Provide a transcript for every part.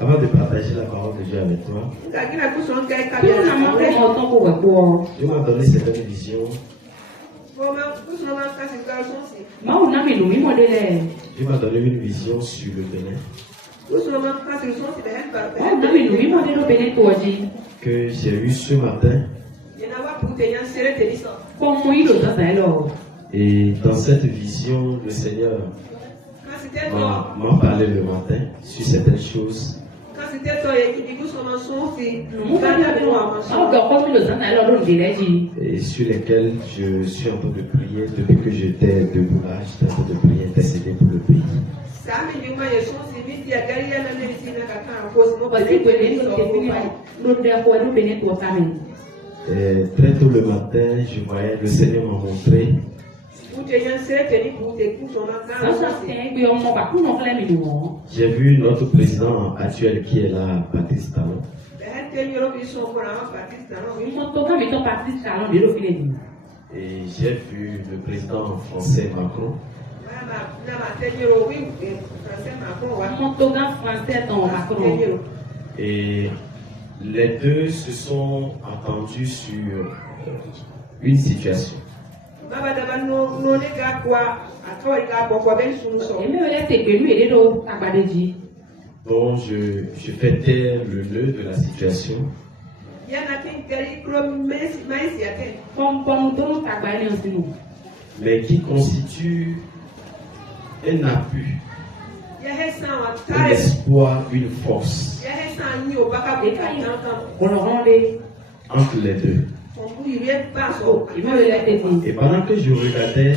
Avant de partager la parole de Dieu avec toi, Dieu m'a donné cette vision. Dieu m'a donné une vision sur le Bénin que j'ai eu ce matin. Et dans cette vision, le Seigneur m'a parlé le matin sur certaines choses. Et sur lesquelles je suis en train de prier depuis que j'étais debout là, j'étais en train de prier, intercéder pour le pays. Et très tôt le matin, je voyais le Seigneur m'a montré j'ai vu notre président actuel qui est là, Patrice Talon. Et j'ai vu le président français Macron. Et les deux se sont entendus sur une situation. Donc je fais taire le nœud de la situation. Mais qui constitue un appui, un espoir, une force entre les deux. Et pendant que je regardais,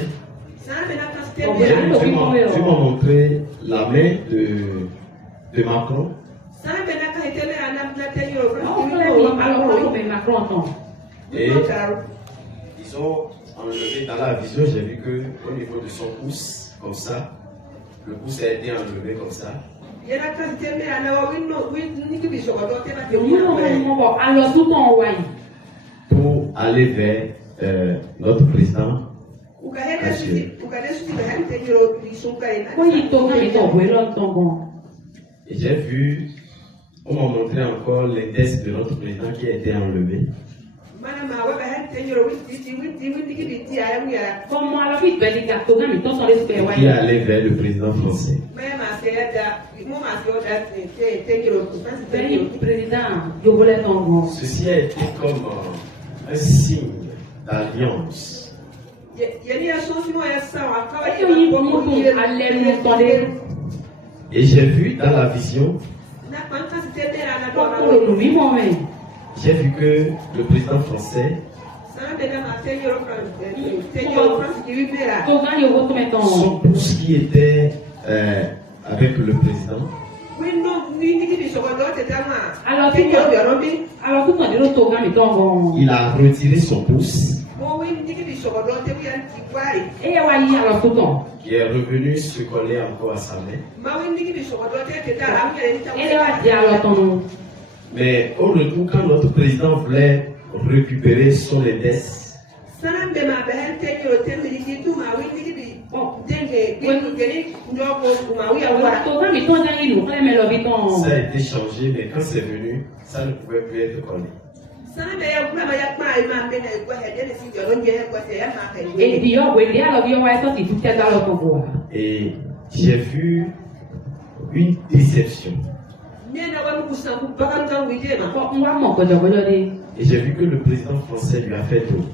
Dieu m'a montré la main de Macron. Et ils ont enlevé dans la vision, j'ai vu qu'au niveau de son pouce, comme ça, le pouce a été enlevé comme ça. Pour aller vers notre président actuel. Et j'ai vu, on m'a montré encore les tests de notre président qui a été enlevé. Qui allait vers le président français. Ceci a été comme un signe d'alliance. Et j'ai vu dans la vision, j'ai vu que le président français, son pouce qui était avec le président, il a retiré son pouce, qui est revenu se coller encore à sa main. Mais au retour, quand notre président voulait récupérer son index, ça a été changé, mais quand c'est venu, ça ne pouvait plus être collé. Et j'ai vu une déception. Et j'ai vu que le président français lui a fait tout.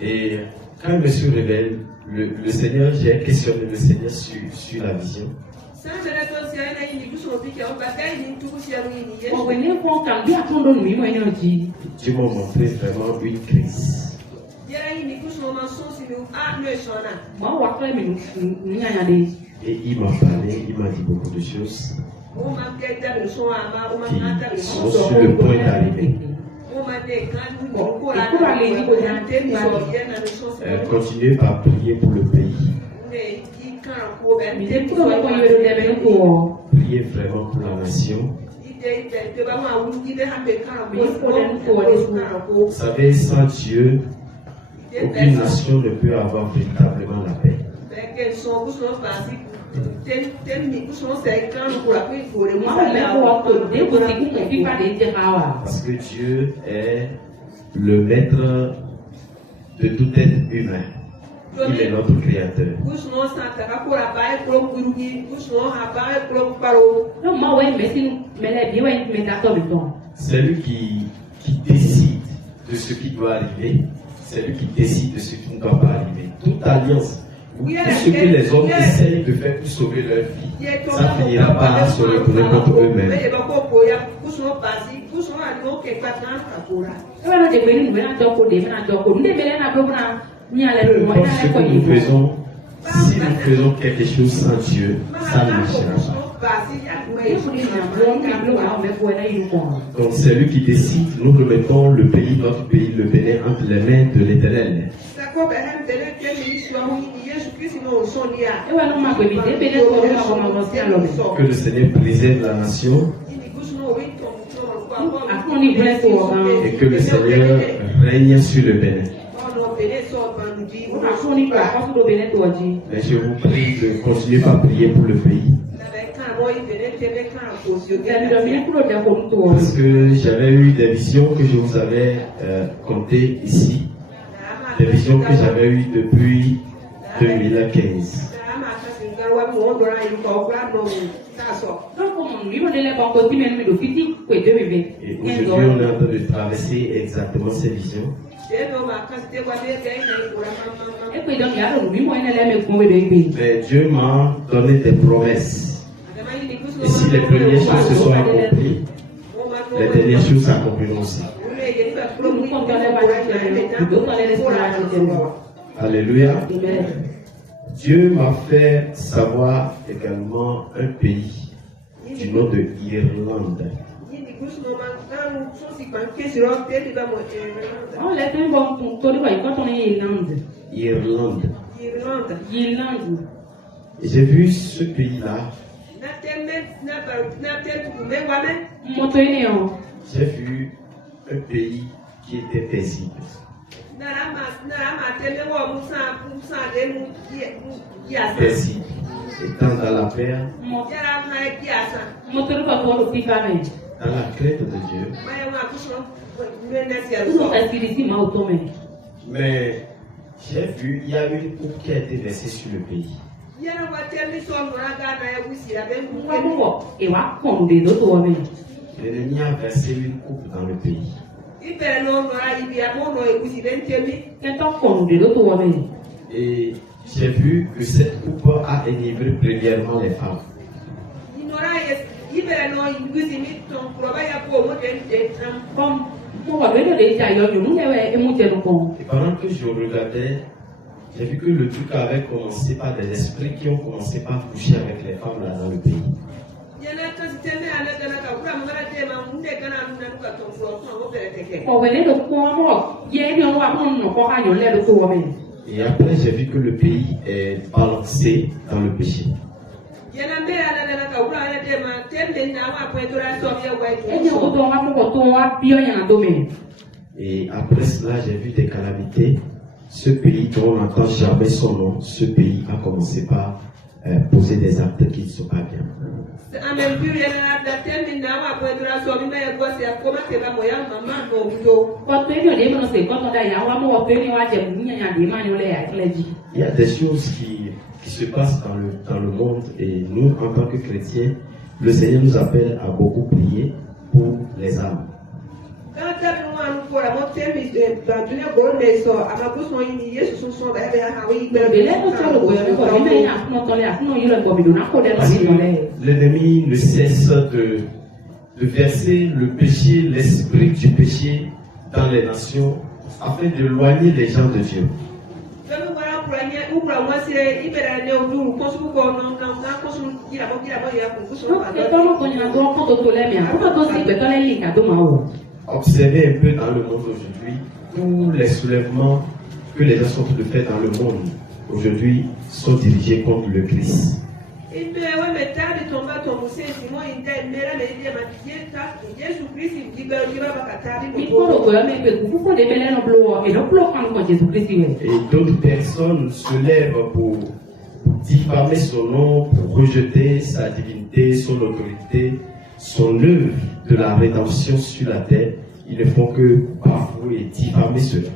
Et quand je me suis réveillé, le Seigneur, j'ai questionné le Seigneur sur la vision. Dieu m'a montré vraiment une crise. Et il m'a parlé, il m'a dit beaucoup de choses qui sont sur le point d'arriver. Continuez par prier pour le pays. Priez vraiment pour la nation. Vous savez, sans Dieu, aucune nation ne peut avoir véritablement la paix. Parce que Dieu est le maître de tout être humain. Il est notre créateur. C'est lui qui décide de ce qui doit arriver. C'est lui qui décide de ce qui ne doit pas arriver. Toute alliance, tout ce que les hommes essayent de faire pour sauver leur vie, ça finira par se retourner contre eux-mêmes. Peu importe ce que nous faisons, si nous faisons quelque chose sans Dieu, ça ne marchera pas. Donc c'est lui qui décide. Nous remettons le pays, notre pays, le Bénin, entre les mains de l'Éternel. Que le Seigneur préserve la nation et que le Seigneur règne sur le Bénin. Mais je vous prie de continuer à prier pour le pays. Parce que j'avais eu des visions que je vous avais contées ici. Des visions que j'avais eues depuis 2015. Et aujourd'hui, on est en train de traverser exactement ces visions. Mais Dieu m'a donné des promesses. Et si les premières choses se sont accomplies, les dernières choses s'accompliront aussi. Alléluia. Dieu m'a fait savoir également un pays du nom de Irlande. Irlande. J'ai vu ce pays-là. J'ai vu un pays qui était paisible. Paisible. Étant dans la paix, dans la crainte de Dieu. Mais j'ai vu, il y a une coupe qui a été versée sur le pays. L'ennemi a versé une coupe dans le pays. Et j'ai vu que cette coupe a enivré premièrement les femmes. Et pendant que je regardais, j'ai vu que le truc avait commencé par des esprits qui ont commencé par coucher avec les femmes là dans le pays. Et après, j'ai vu que le pays est balancé dans le péché. Et après cela, j'ai vu des calamités. Ce pays dont on n'entend jamais son nom, ce pays a commencé par poser des actes qui ne sont pas bien. Il y a des choses qui se passent dans le monde et nous, en tant que chrétiens, le Seigneur nous appelle à beaucoup prier pour les âmes. L'ennemi ne cesse de verser le péché, l'esprit du péché dans les nations afin d'éloigner les gens de Dieu. Observez un peu dans le monde aujourd'hui, tous les soulèvements que les gens sont en train de faire dans le monde aujourd'hui sont dirigés contre le Christ. d'autres personnes se lèvent pour diffamer son nom, pour rejeter sa divinité, son autorité, son œuvre de la rédemption sur la terre. Ils ne font que bafouer et diffamer cela.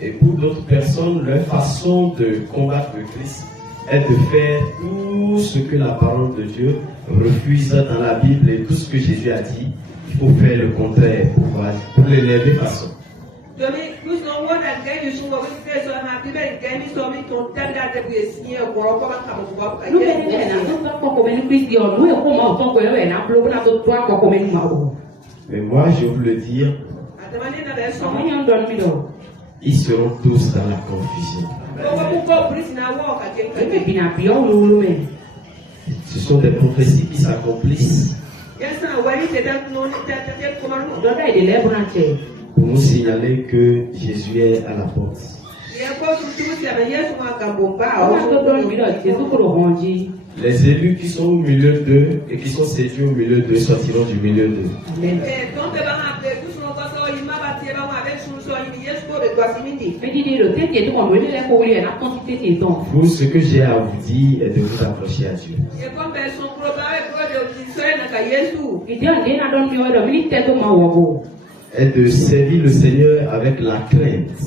Et pour d'autres personnes, leur façon de combattre le Christ est de faire tout ce que la parole de Dieu refuse dans la Bible et tout ce que Jésus a dit. Il faut faire le contraire pour l'élever façon. Mais moi, je veux le dire, ils seront tous dans la confusion. Ce sont des prophéties qui s'accomplissent pour nous signaler que Jésus est à la porte. Les élus qui sont au milieu d'eux et qui sont séduits au milieu d'eux sortiront du milieu d'eux. Vous, ce que j'ai à vous dire est de vous approcher à Dieu. Et de servir le Seigneur avec la crainte.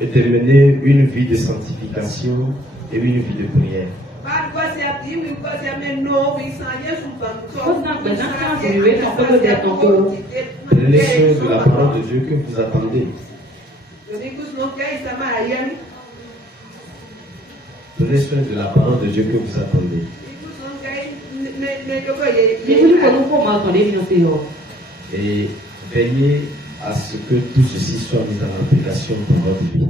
Et de mener une vie de sanctification et une vie de prière. Prenez soin de la parole de Dieu que vous attendez. Prenez soin de la parole de Dieu que vous attendez. Et veillez à ce que tout ceci soit mis en application dans votre vie.